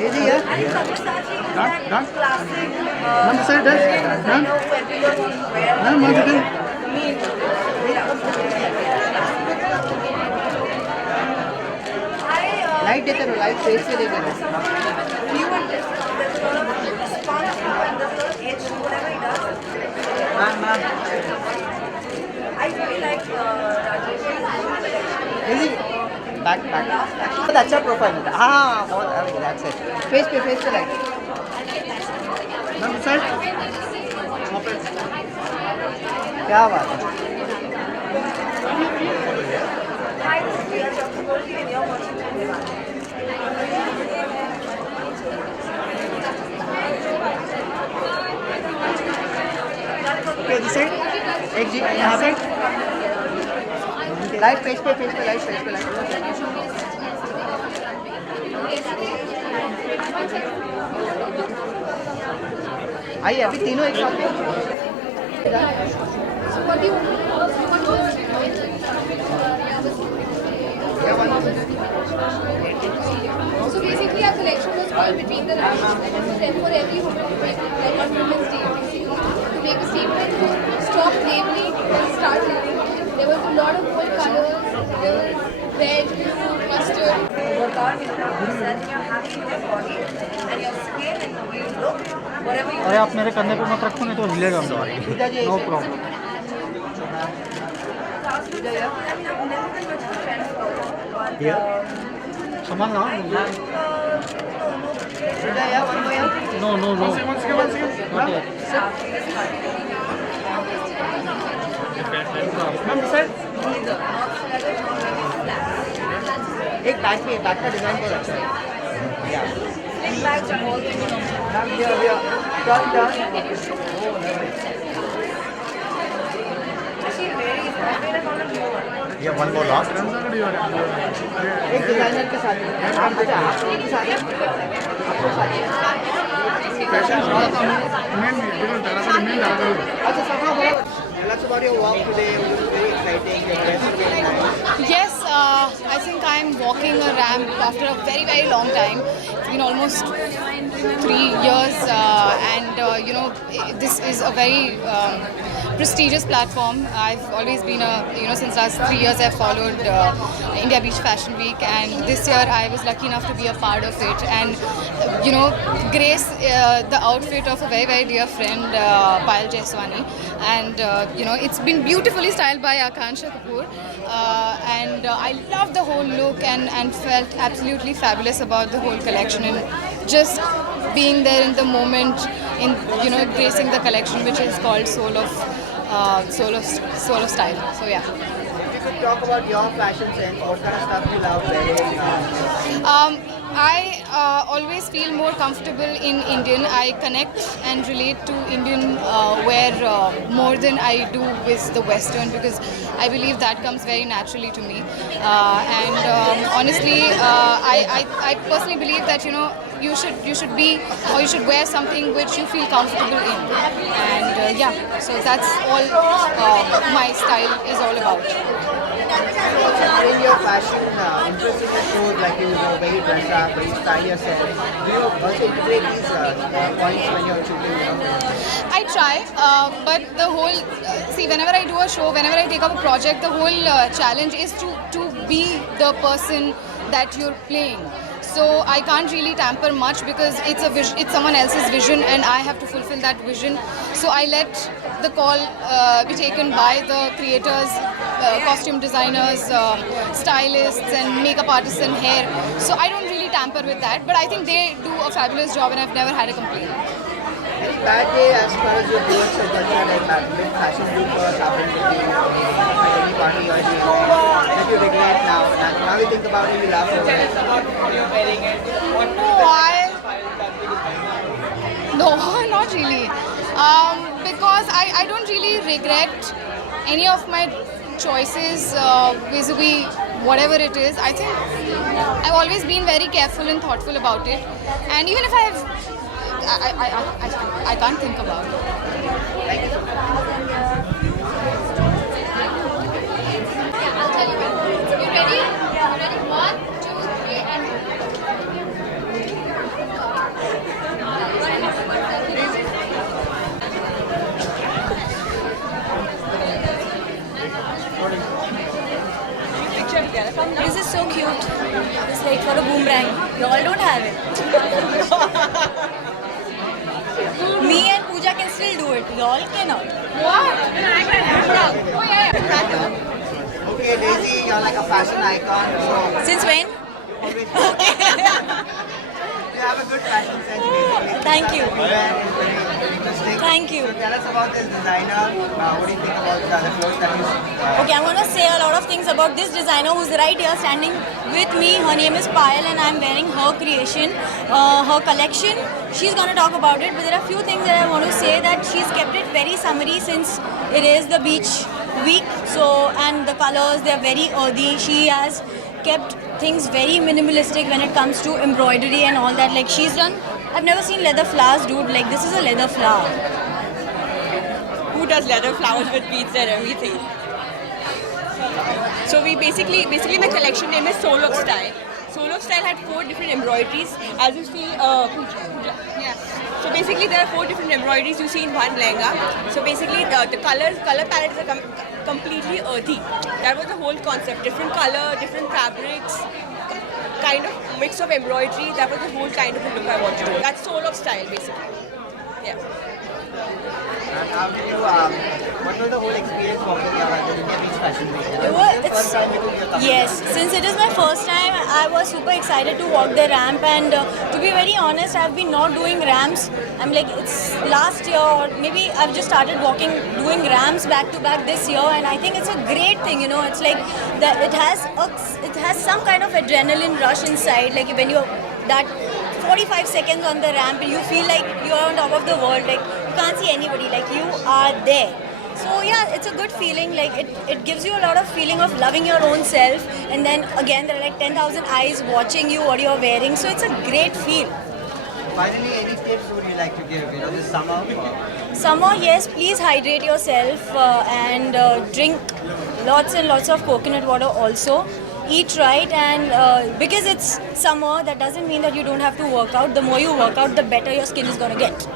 Easy, yeah? Done? Done? Number side, done? Done? Done, once again. Light देते रहो, light face से देते रहो. Ma'am. Easy. Back. बहुत अच्छा प्रोफाइल है. हाँ, बहुत that's it. Face पे light. Number side. क्या बात है. Okay, this side. एक जी यहाँ से. लाइट फेस पे लाइट. आइए अभी तीनों एक साथ. So basically, our collection was called Between the Lines, and it was then for every woman, like on Women's Day, to make a statement, to stop labeling and start living. There was a lot of bold colors. There was red, blue, mustard. Work out with yourself, you're happy with your body and your skin and the way you look, whatever you अरे आप मेरे कंधे पे मत रखो नहीं तो हिलेगा. No problem. सामान ना. नो. Not yet. एक बैग का डिजाइन बहुत अच्छा है. sling bags are always Done. actually very I made a kind of new one. ये वन मोर लास्ट. एक डिजाइनर के साथ. अच्छा आप लोगों के साथ. अच्छा सफा बोलो. Tell us about your walk today. It was very exciting. Your dress is very nice. Yes, I think I'm walking a ramp after a very, very long time. It's been almost 3 years, and this is a very prestigious platform. I've always been since last 3 years I've followed India Beach Fashion Week, and this year I was lucky enough to be a part of it, and grace the outfit of a very, very dear friend, Payal Jaiswani, and it's been beautifully styled by Akansha Kapoor, and I loved the whole look and felt absolutely fabulous about the whole collection, and just being there in the moment, in gracing the collection, which is called Soul of Style. So yeah. If you could talk about your fashion sense, what kind of stuff you love wearing? I always feel more comfortable in Indian. I connect and relate to Indian wear more than I do with the Western, because I believe that comes very naturally to me. And honestly, I personally believe that you should be, or you should wear something which you feel comfortable in. And so that's all my style is all about. In your fashion interest in the shows, like you where you dress up, where you style yourself, do you also integrate these points when you're shooting? I try, but the whole whenever I do a show, whenever I take up a project, the whole challenge is to be the person that you're playing. So I can't really tamper much, because it's someone else's vision, and I have to fulfill that vision. So I let the call be taken by the creators, costume designers, stylists, and makeup artists and hair. So I don't really tamper with that, but I think they do a fabulous job, and I've never had a complaint. Any bad day as far as your clothes are concerned, like mid fashion week or happened with you at any party or anything that you regret now? Now you think about it, you laugh over it. No, not really. Because I don't really regret any of my choices vis-a-vis whatever it is. I think I've always been very careful and thoughtful about it. And even if I can't think about it. Thank you so much. I'll tell you. You ready? You ready? 1, 2, 3, and It's like for a boomerang. You all don't have it. Me and Pooja can still do it. You all cannot. Okay, Daisy, you're like a fashion icon. So Since when? you have a good fashion sense, basically. Thank you. Wear is very interesting. Thank you. So tell us about this designer. What do you think about the clothes that you? Okay, I'm gonna say a lot of things about this designer who's right here standing with me. Her name is Payal and I'm wearing her creation, her collection. She's gonna talk about it, but there are a few things that I want to say that she's kept it very summery since it is the beach week. So, and the colors, they're very earthy. She has kept things very minimalistic when it comes to embroidery and all that. Like she's done, I've never seen leather flowers, dude. Like this is a leather flower. Who does leather flowers with beads and everything? So we basically my collection name is Soul of Style. Soul of Style had 4 different embroideries. As you see, yeah. So basically there are 4 different embroideries you see in one lehenga. So basically the color palettes are completely earthy. That was the whole concept. Different color, different fabrics, kind of mix of embroidery. That was the whole kind of look I wanted to do. That's Soul of Style basically. Yeah. And how did you? What was the whole experience walking around the India Beach Fashion Week? It was, First time it was your company. yes, since it is my first time, I was super excited to walk the ramp. And to be very honest, I've been not doing ramps. I'm like, it's last year, or maybe I've just started doing ramps back to back this year. And I think it's a great thing, you know. It's like that it has some kind of adrenaline rush inside. Like when you're that 45 seconds on the ramp, you feel like you're on top of the world. Like you can't see anybody. Like you are there. So yeah, it's a good feeling. Like it gives you a lot of feeling of loving your own self, and then again there are like 10,000 eyes watching you what you're wearing. So it's a great feel. Finally, any tips would you like to give? You know, this summer. Summer, yes, please hydrate yourself and drink lots and lots of coconut water also. Eat right, and because it's summer, that doesn't mean that you don't have to work out. The more you work out, the better your skin is gonna get.